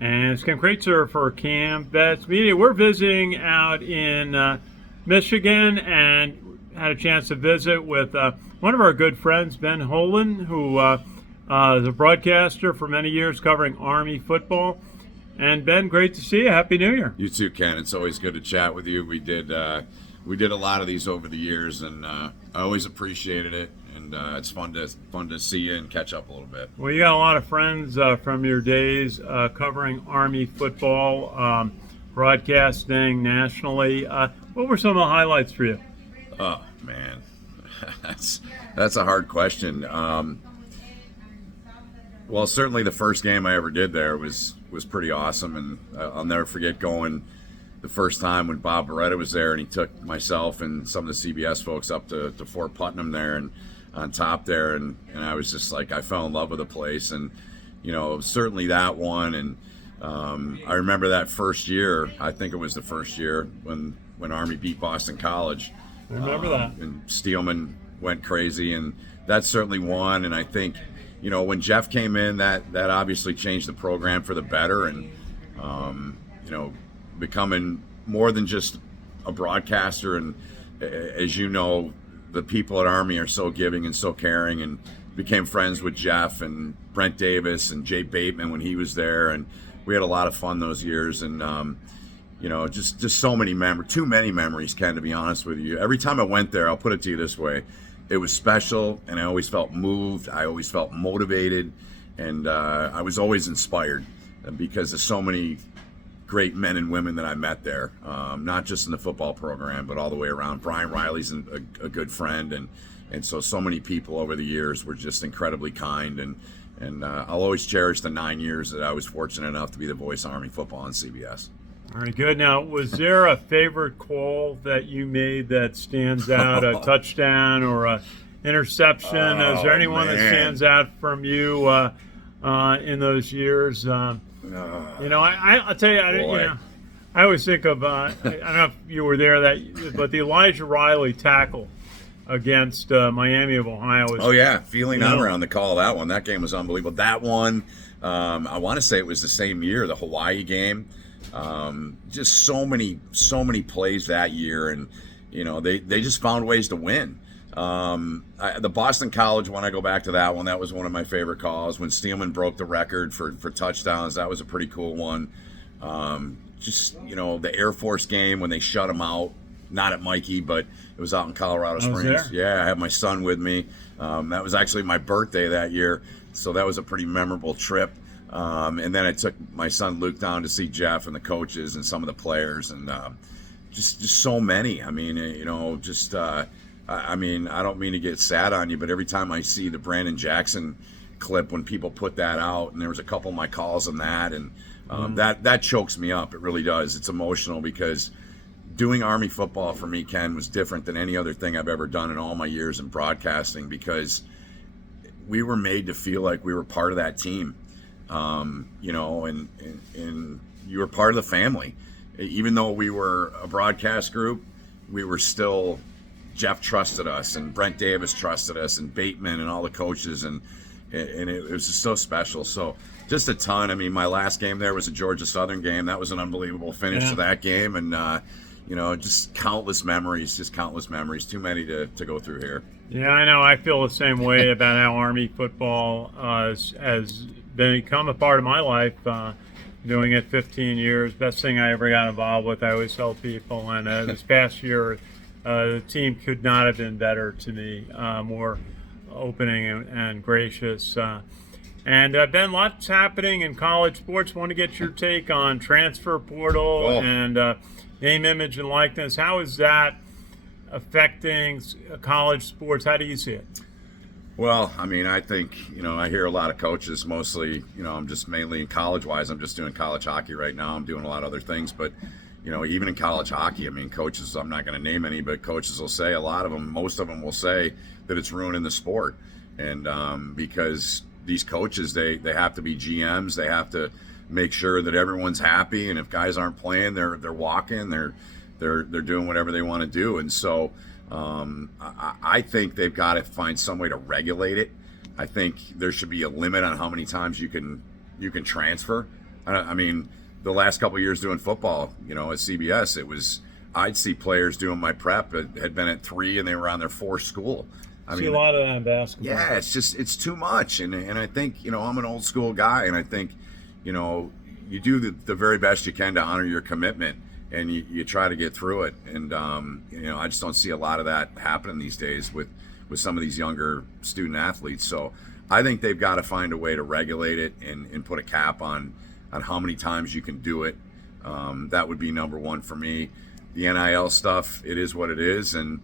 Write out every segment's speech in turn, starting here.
And it's Kraetzer for CaMMVetsMedia. We're visiting out in Michigan and had a chance to visit with one of our good friends, Ben Holden, who is a broadcaster for many years covering Army football. And Ben, great to see you. Happy New Year. You too, Ken. It's always good to chat with you. We did a lot of these over the years, and I always appreciated it. And it's fun to see you and catch up a little bit. Well, you got a lot of friends from your days covering Army football, broadcasting nationally. What were some of the highlights for you? Oh man, that's a hard question. Well, certainly the first game I ever did there was pretty awesome, and I'll never forget going the first time when Bob Beretta was there, and he took myself and some of the CBS folks up to Fort Putnam there and on top there, and I was just like, I fell in love with the place, and certainly that one. And I remember that first year, I think it was the first year when Army beat Boston College. I remember that. And Steelman went crazy, and that's certainly one. And I think when Jeff came in, that obviously changed the program for the better, and becoming more than just a broadcaster. And as you know, the people at Army are so giving and so caring, and became friends with Jeff and Brent Davis and Jay Bateman when he was there, and we had a lot of fun those years. And just so many memories, too many memories, Ken, to be honest with you. Every time I went there, I'll put it to you this way, it was special, and I always felt moved, I always felt motivated, and I was always inspired because of so many great men and women that I met there, not just in the football program, but all the way around. Brian Riley's a good friend, and so many people over the years were just incredibly kind, and I'll always cherish the 9 years that I was fortunate enough to be the voice of Army football on CBS. Very good. Now, was there a favorite call that you made that stands out, a touchdown or a interception? Is there anyone that stands out from you in those years? I'll tell you, I always think of, I don't know if you were there, but the Elijah Riley tackle against Miami of Ohio. Feeling out around the call of that one. That game was unbelievable. That one, I want to say it was the same year, the Hawaii game. Just so many plays that year, and they just found ways to win. The Boston College one, I go back to that one. That was one of my favorite calls when Steelman broke the record for touchdowns. That was a pretty cool one. The Air Force game when they shut him out, not at Mikey, but it was out in Colorado Springs. Yeah, I had my son with me. That was actually my birthday that year, so that was a pretty memorable trip. And then I took my son Luke down to see Jeff and the coaches and some of the players, and just so many. I mean, I don't mean to get sad on you, but every time I see the Brandon Jackson clip when people put that out, and there was a couple of my calls on that, and that chokes me up. It really does. It's emotional because doing Army football for me, Ken, was different than any other thing I've ever done in all my years in broadcasting, because we were made to feel like we were part of that team. And you were part of the family. Even though we were a broadcast group, we were still, Jeff trusted us, and Brent Davis trusted us, and Bateman and all the coaches, and it was just so special. So just a ton. I mean, my last game there was a Georgia Southern game. That was an unbelievable finish to that game, and just countless memories, too many to go through here. Yeah, I know. I feel the same way about how Army football has become a part of my life, doing it 15 years. Best thing I ever got involved with, I always tell people. And this past year, the team could not have been better to me, more opening and gracious. And Ben, lots happening in college sports. Want to get your take on transfer portal and name, image, and likeness. How is that affecting college sports? How do you see it? Well, I mean, I think, I hear a lot of coaches, mostly, I'm just mainly in college-wise, I'm just doing college hockey right now. I'm doing a lot of other things, but, even in college hockey, I mean, coaches, I'm not going to name any, but coaches will say, most of them will say that it's ruining the sport. And because these coaches, they have to be GMs, they have to make sure that everyone's happy, and if guys aren't playing, they're walking, they're doing whatever they want to do. And so I think they've got to find some way to regulate it. I think there should be a limit on how many times you can transfer. I mean, the last couple of years doing football, at CBS, I'd see players doing my prep that had been at 3 and they were on their 4th school. I See mean, a lot of that in basketball. yeah, it's too much, and I think I'm an old school guy, and I think you do the very best you can to honor your commitment, and you try to get through it, and I just don't see a lot of that happening these days with some of these younger student athletes. So I think they've got to find a way to regulate it and put a cap on how many times you can do it. That would be number one for me. The NIL stuff, it is what it is, and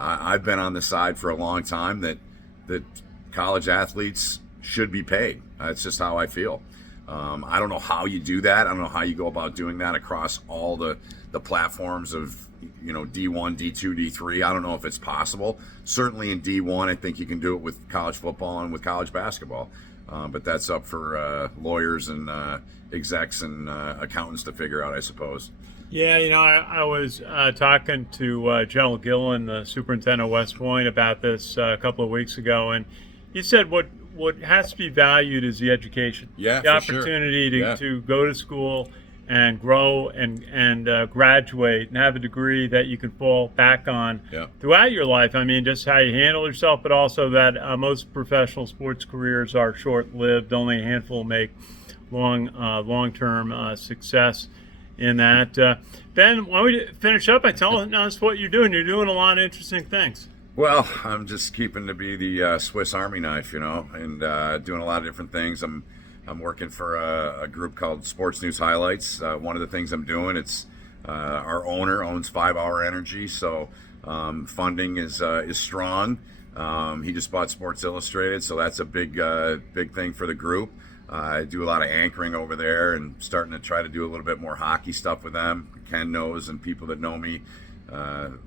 I've been on the side for a long time that college athletes should be paid. That's just how I feel. I don't know how you do that. I don't know how you go about doing that across all the platforms of D1, D2, D3. I don't know if it's possible. Certainly in D1, I think you can do it with college football and with college basketball. But that's up for lawyers and execs and accountants to figure out, I suppose. Yeah, I was talking to General Gillen, the superintendent of West Point, about this a couple of weeks ago, and he said what has to be valued is the education, the opportunity to go to school and grow and graduate and have a degree that you can fall back on throughout your life. I mean, just how you handle yourself, but also that most professional sports careers are short-lived. Only a handful make long-term success in that. Ben, why don't we finish up by telling us what you're doing? You're doing a lot of interesting things. Well, I'm just keeping to be the Swiss Army knife, and doing a lot of different things. I'm working for a group called Sports News Highlights. One of the things I'm doing, it's our owner owns 5 Hour Energy, so funding is strong. He just bought Sports Illustrated, so that's a big thing for the group. I do a lot of anchoring over there and starting to try to do a little bit more hockey stuff with them. Ken knows, and people that know me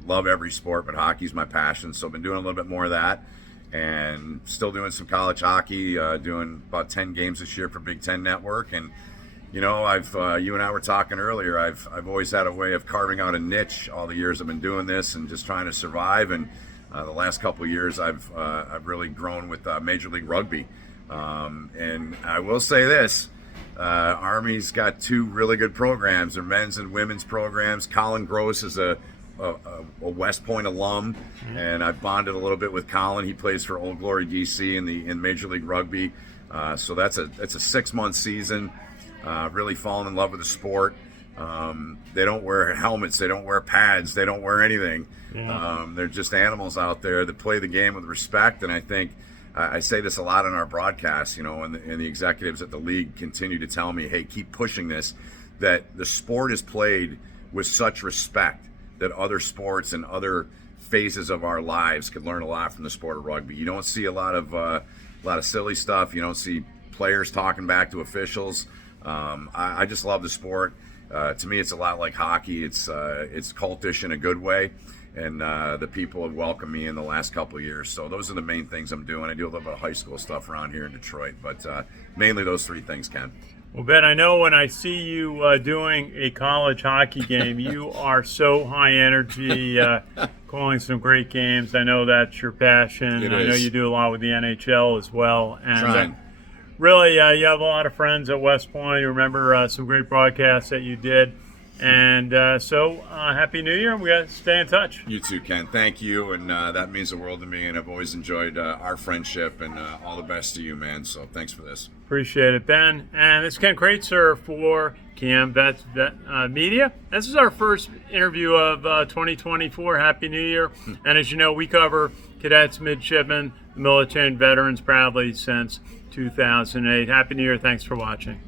love every sport, but hockey's my passion. So I've been doing a little bit more of that, and still doing some college hockey, doing about 10 games this year for Big Ten Network. And I've you and I were talking earlier, I've always had a way of carving out a niche all the years I've been doing this and just trying to survive. And the last couple of years I've really grown with Major League Rugby. And I will say this, Army's got 2 really good programs. They're men's and women's programs. Colin Gross is a West Point alum, and I've bonded a little bit with Colin. He plays for Old Glory DC in Major League Rugby. So that's a 6-month season. Really falling in love with the sport. They don't wear helmets. They don't wear pads. They don't wear anything. Yeah. They're just animals out there that play the game with respect. And I think I say this a lot in our broadcasts, and the executives at the league continue to tell me, hey, keep pushing this, that the sport is played with such respect that other sports and other phases of our lives could learn a lot from the sport of rugby. You don't see a lot of silly stuff. You don't see players talking back to officials. I just love the sport. To me, it's a lot like hockey. It's cultish in a good way. And the people have welcomed me in the last couple of years. So those are the main things I'm doing. I do a little bit of high school stuff around here in Detroit, but mainly those 3 things, Ken. Well, Ben, I know when I see you doing a college hockey game, you are so high energy, calling some great games. I know that's your passion. I know you do a lot with the NHL as well. And really, you have a lot of friends at West Point. You remember some great broadcasts that you did. And so Happy New Year, and we got to stay in touch. You too, Ken. Thank you, and that means the world to me, and I've always enjoyed our friendship, and all the best to you, man. So thanks for this. Appreciate it, Ben. And this is Ken Kraetzer for CaMMVetsMedia. This is our first interview of 2024. Happy New Year. And as you know, we cover cadets, midshipmen, military, and veterans proudly since 2008. Happy New Year. Thanks for watching.